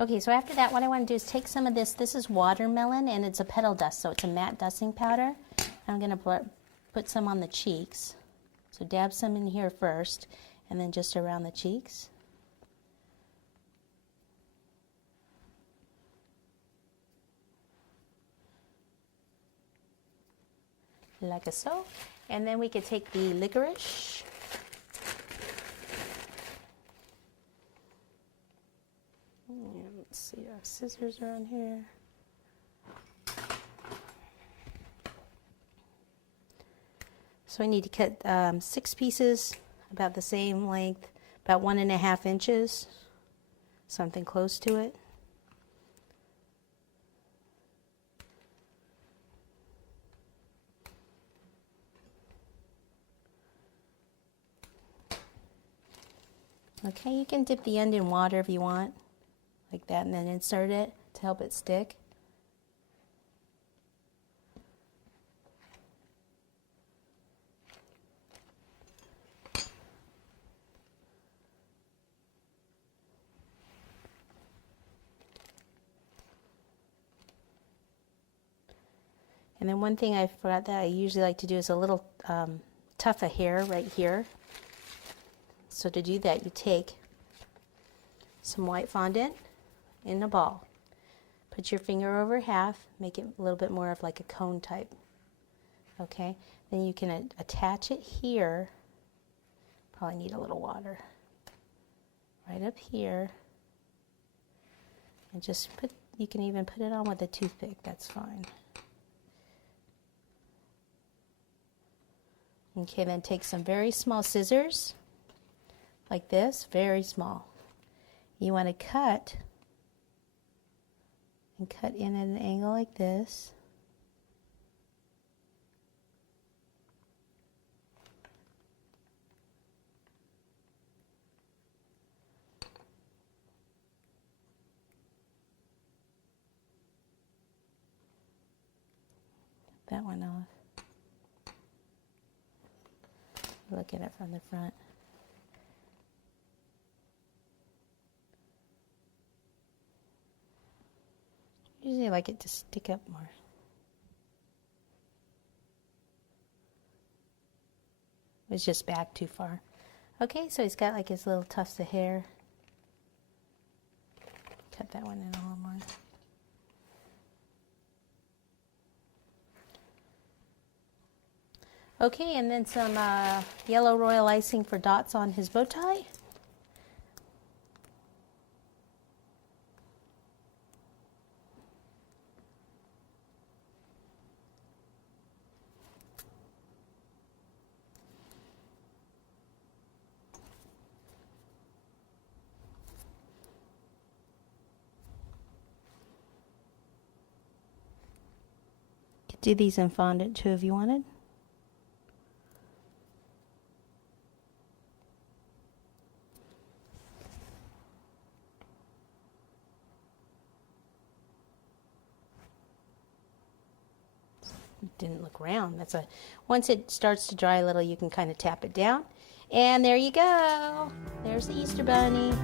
Okay, so after that, what I want to do is take some of this. This is watermelon, and it's a petal dust, so it's a matte dusting powder. I'm going to put some on the cheeks. So dab some in here first, and then just around the cheeks. Like so. And then we could take the licorice. Let's see, our scissors are on here. So I need to cut 6 pieces, about the same length, about 1.5 inches, something close to it. Okay, you can dip the end in water if you want, like that, and then insert it to help it stick. And then one thing I forgot that I usually like to do is a little tuft of hair right here. So to do that, you take some white fondant in a ball. Put your finger over half, make it a little bit more of like a cone type. Okay, then you can attach it here. Probably need a little water. Right up here. And just put, you can even put it on with a toothpick, that's fine. Okay, then take some very small scissors, like this, very small. You want to cut, and cut in at an angle like this. That one off. Look at it from the front. Usually I like it to stick up more. It's just back too far. Okay, so he's got like his little tufts of hair. Cut that one in a little more. Okay, and then some yellow royal icing for dots on his bow tie. Could do these in fondant too if you wanted. Didn't look round. That's a, once it starts to dry a little, you can kind of tap it down. And there you go. There's the Easter Bunny.